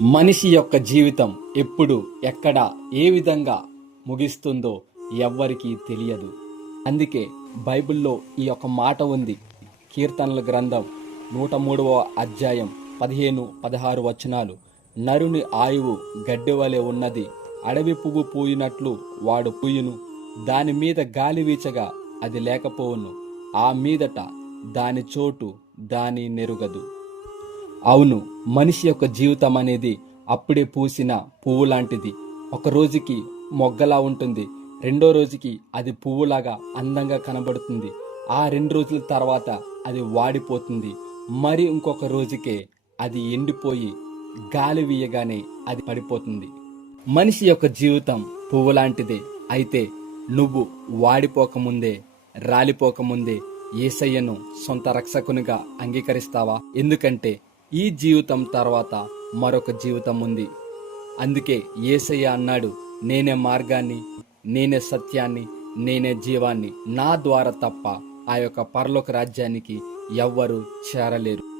మనిషి యొక్క జీవితం ఎప్పుడు ఎక్కడ ఏ విధంగా ముగిస్తుందో ఎవ్వరికీ తెలియదు. అందుకే బైబిల్లో ఈ యొక్క మాట ఉంది. కీర్తనల గ్రంథం నూట మూడవ అధ్యాయం పదిహేను పదహారు వచనాలు. నరుని ఆయువు గడ్డి వలె ఉన్నది. అడవి పువ్వు పూయినట్లు వాడు పూయును. దాని మీద గాలి వీచగా అది లేకపోవును. ఆ మీదట దాని చోటు దాని నెరుగదు. అవును మనిషి యొక్క జీవితం అనేది అప్పుడే పూసిన పువ్వు లాంటిది ఒక రోజుకి మొగ్గలా ఉంటుంది రెండో రోజుకి అది పువ్వులాగా అందంగా కనబడుతుంది. ఆ రెండు రోజుల తర్వాత అది వాడిపోతుంది. మరి ఇంకొక రోజుకే అది ఎండిపోయి గాలి వీయగానే అది పడిపోతుంది. మనిషి యొక్క జీవితం పువ్వు లాంటిదే అయితే నువ్వు వాడిపోకముందే రాలిపోకముందే ఏసయ్యను సొంత రక్షకునిగా అంగీకరిస్తావా? ఎందుకంటే ఈ జీవితం తర్వాత మరొక జీవితం ఉంది. అందుకే ఏసయ్య అన్నాడు నేనే మార్గాన్ని నేనే సత్యాన్ని నేనే జీవాన్ని. నా ద్వారా తప్ప ఆ యొక్క పరలోక రాజ్యానికి ఎవ్వరూ చేరలేరు.